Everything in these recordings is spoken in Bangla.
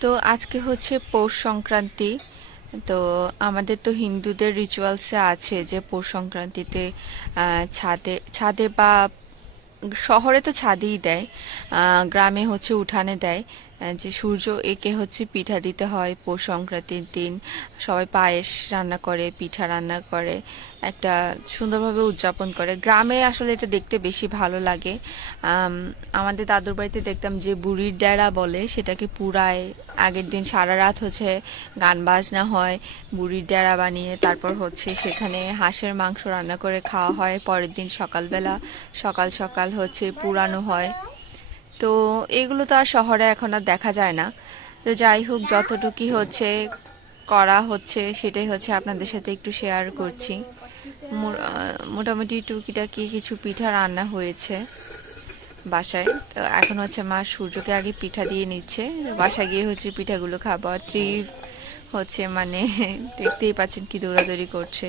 তো আজকে হচ্ছে পৌষ সংক্রান্তি। তো আমাদের তো হিন্দুদের রিচুয়ালসে আছে যে পৌষ সংক্রান্তিতে ছাদে ছাদে বা শহরে তো ছাদেই দেয় গ্রামে হচ্ছে উঠানে দেয়। যে সূর্য একে হচ্ছে পিঠা দিতে হয় পৌষ সংক্রান্তির দিন। সবাই পায়েস রান্না করে, পিঠা রান্না করে, একটা সুন্দরভাবে উদযাপন করে। গ্রামে আসলে এটা দেখতে বেশি ভালো লাগে। আমাদের দাদুর বাড়িতে দেখতাম যে বুড়ির ডেরা বলে, সেটাকে পুরায় আগের দিন সারা রাত হচ্ছে গান বাজনা হয়, বুড়ির ডেরা বানিয়ে তারপর হচ্ছে সেখানে হাঁসের মাংস রান্না করে খাওয়া হয়। পরের দিন সকালবেলা সকাল সকাল হচ্ছে পুরানো হয়। তো এগুলো তো আর শহরে এখন আর দেখা যায় না। তো যাই হোক, যতটুকুই হচ্ছে, করা হচ্ছে, সেটাই হচ্ছে আপনাদের সাথে একটু শেয়ার করছি। মোটামুটি টুকিটাকি কিছু পিঠা রান্না হয়েছে বাসায়। তো এখন হচ্ছে মা সূর্যকে আগে পিঠা দিয়ে নিচ্ছে। বাসায় গিয়ে হচ্ছে পিঠাগুলো খাব। ত্রি হচ্ছে মানে দেখতেই পাচ্ছেন কি দৌড়াদৌড়ি করছে।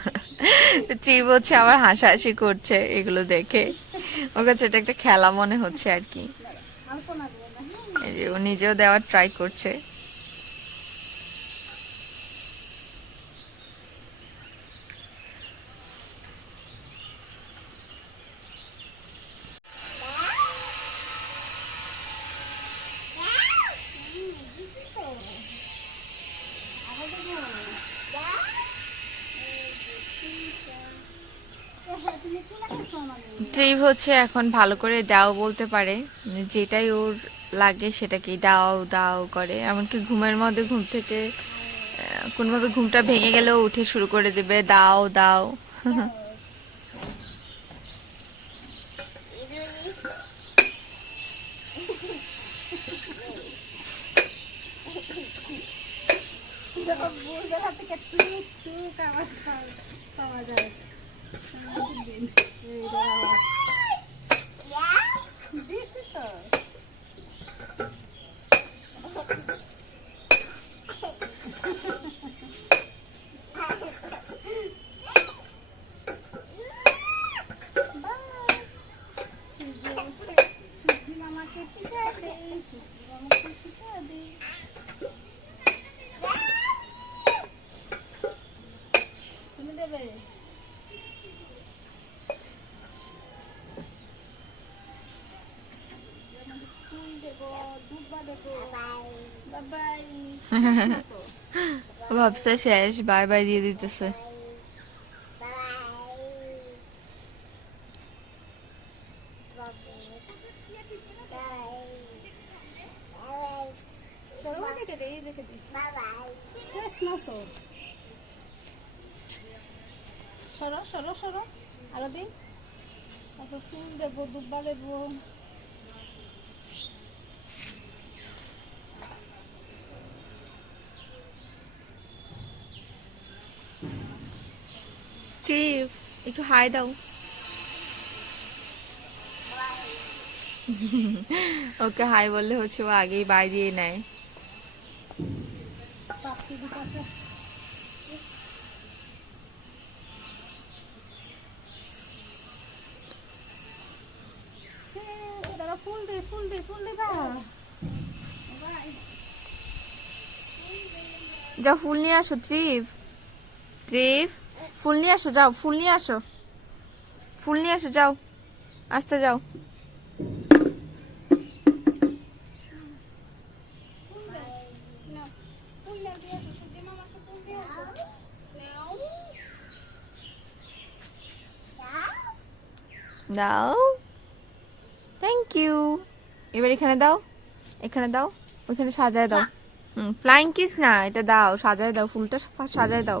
ট্রিপ হচ্ছে আবার হাসাহাসি করছে এগুলো দেখে। ওর কাছে এটা একটা খেলা মনে হচ্ছে আর কি। এই যে ও নিজেও দেওয়ার ট্রাই করছে। ট্রিপ হচ্ছে এখন ভালো করে দাও বলতে পারে মানে যেটাই ওর লাগে সেটাকেই দাও দাও করে এমনকি ঘুমের মধ্যে ঘুম থেকে কোনোভাবে ঘুমটা ভেঙে গেলেও উঠে শুরু করে দেবে দাও দাও থেকে টুক টুক আওয়াজ পাওয়া- পাওয়া যায় সারাদিন। এই দাঁড়াও। দিছি তো। বাহ। সূর্য সূর্যি মামাকে পিঠা দেই সূর্যি মামাকে পিঠা দেই তুমি দেবে ফুল দেবো দুব্বা দেবো বাবাই ও ভাবছে শেষ, বাই বাই দিয়ে দিতেছে। শেষ না তো সরো সরো সরো। আরও দিন। তারপর ফুল দেবো, দুব্বা দেবো ট্রিপ একটু হাই দাও। ওকে হাই বললে হচ্ছে ও আগেই বাই দিয়ে নেয়। ফুল দে ফুল দে ফুল দে বা বাবাই ফুল নিয়ে আসো ত্রিপ ত্রিপ ফুল নিয়ে আসো যাও ফুল নিয়ে আসো। ফুল নিয়ে আসো যাও আসতে যাও। দাও। থ্যাংক ইউ এবার এখানে দাও এখানে দাও ওখানে সাজায় দাও। হুম ফ্লাইং কিস না এটা দাও সাজায় দাও ফুলটা সাজায় দাও।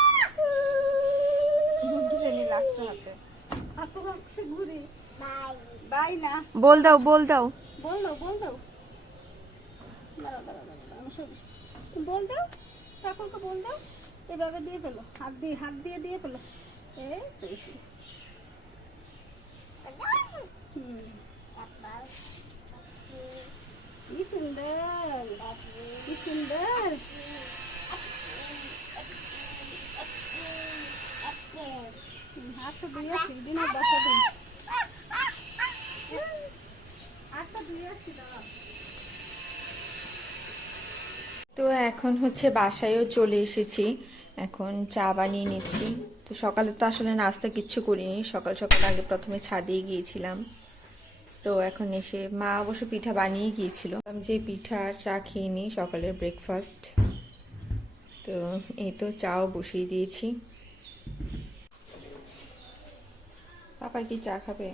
হাতে হাতে লাগছে ঘুরে। বাই। না। বল দাও বল দাও। বল দাও বল দাও। দাঁড়াও দাঁড়াও দাঁড়াও বল দাও ঠাকুরকে বল দাও। এভাবে দিয়ে ফেলো। হাত দিয়ে হাত দিয়ে দিয়ে ফেলো। এই তো এসে। হুম। কি সুন্দর। কি সুন্দর হুম, তো এখন হচ্ছে বাসায়ও চলে এসেছি। এখন চা বানিয়ে নিচ্ছি। তো সকালে তো আসলে নাস্তা কিচ্ছু করিনি। সকাল সকাল আগে প্রথমে ছাদেই গিয়েছিলাম। তো এখন এসে মা অবশ্য পিঠা বানিয়ে গিয়েছিল। যে পিঠা আর চা খেয়ে নিই সকালের ব্রেকফাস্ট তো এই তো চাও বসিয়ে দিয়েছি। পাপা কি চা খাবে?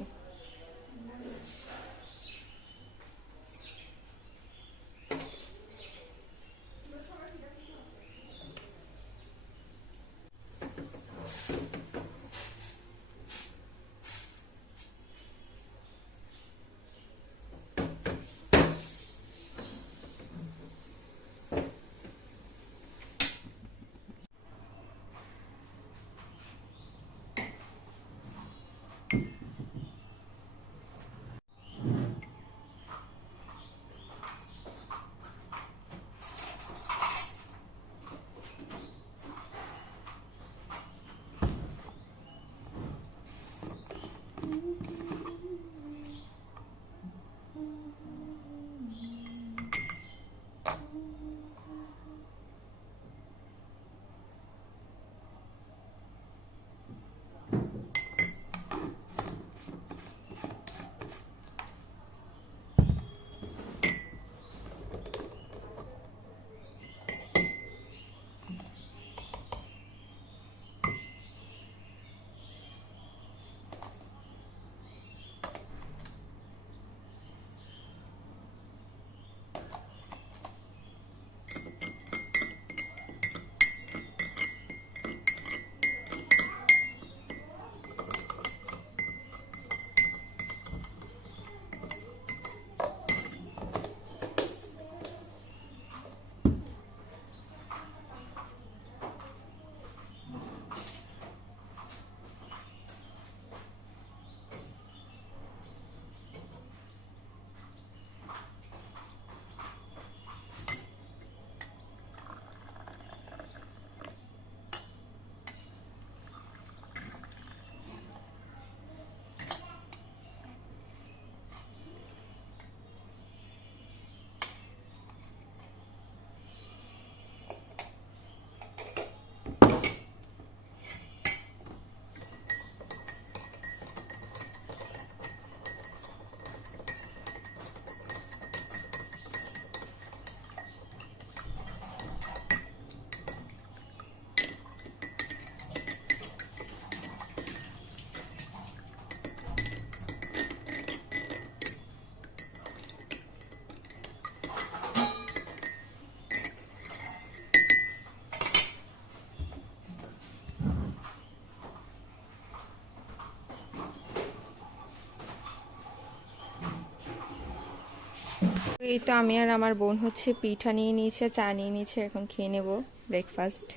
এই তো আমি আর আমার বোন হচ্ছে পিঠা নিয়ে নিয়েছে, চা নিয়ে নিয়েছে, এখন খেয়ে নেব ব্রেকফাস্ট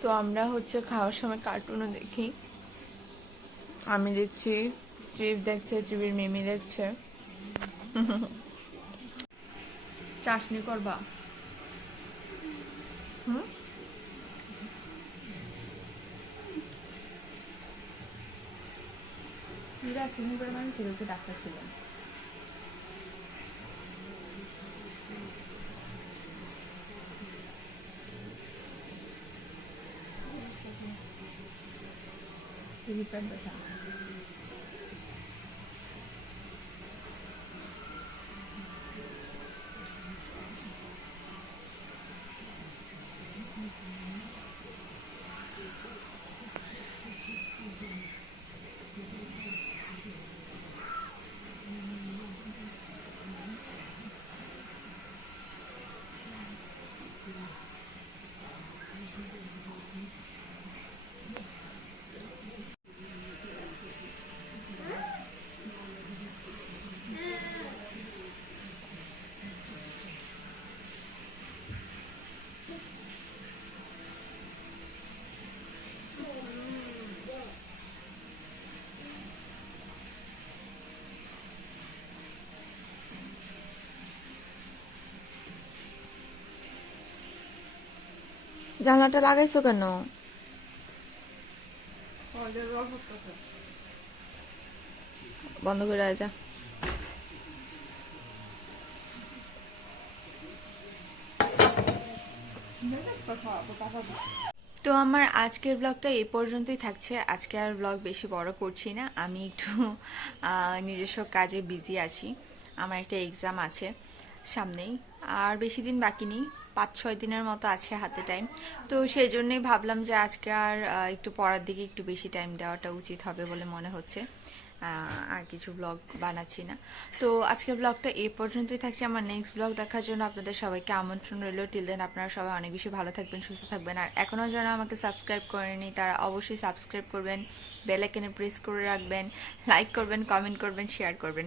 তো আমরা হচ্ছে খাওয়ার সময় কার্টুনও দেখি। আমি দেখছি ট্রিপ দেখছে ট্রিপের মিমি দেখছে। চাশনি করবা? হুম? ছিল ডাক্তার ছিলেন? 你真的想。জানলাটা লাগাইছো কেন? বন্ধ করে যা। তো আমার আজকের ব্লগটা এই পর্যন্তই থাকছে। আজকে আর ব্লগ বেশি বড় করছি না। আমি একটু নিজস্ব কাজে বিজি আছি। আমার একটা এক্সাম আছে সামনেই। আর বেশি দিন বাকি নেই। পাঁচ ছয় দিনের মতো আছে হাতে টাইম তো সেই জন্যই ভাবলাম যে আজকে আর একটু পড়ার দিকে একটু বেশি টাইম দেওয়াটা উচিত হবে বলে মনে হচ্ছে। আর কিছু ব্লগ বানাচ্ছি না। তো আজকের ব্লগটা এই পর্যন্তই থাকছে। আমার নেক্সট ব্লগ দেখার জন্য আপনাদের সবাইকে আমন্ত্রণ রইল। টিল দেন আপনারা সবাই অনেক বেশি ভালো থাকবেন, সুস্থ থাকবেন। আর এখনও যারা আমাকে সাবস্ক্রাইব করেনি, তারা অবশ্যই সাবস্ক্রাইব করবেন বেল আইকনে প্রেস করে রাখবেন লাইক করবেন কমেন্ট করবেন শেয়ার করবেন।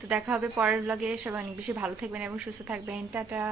তো দেখা হবে পরের ব্লগে সবাই অনেক বেশি ভালো থাকবেন এবং সুস্থ থাকবেন। টাটা!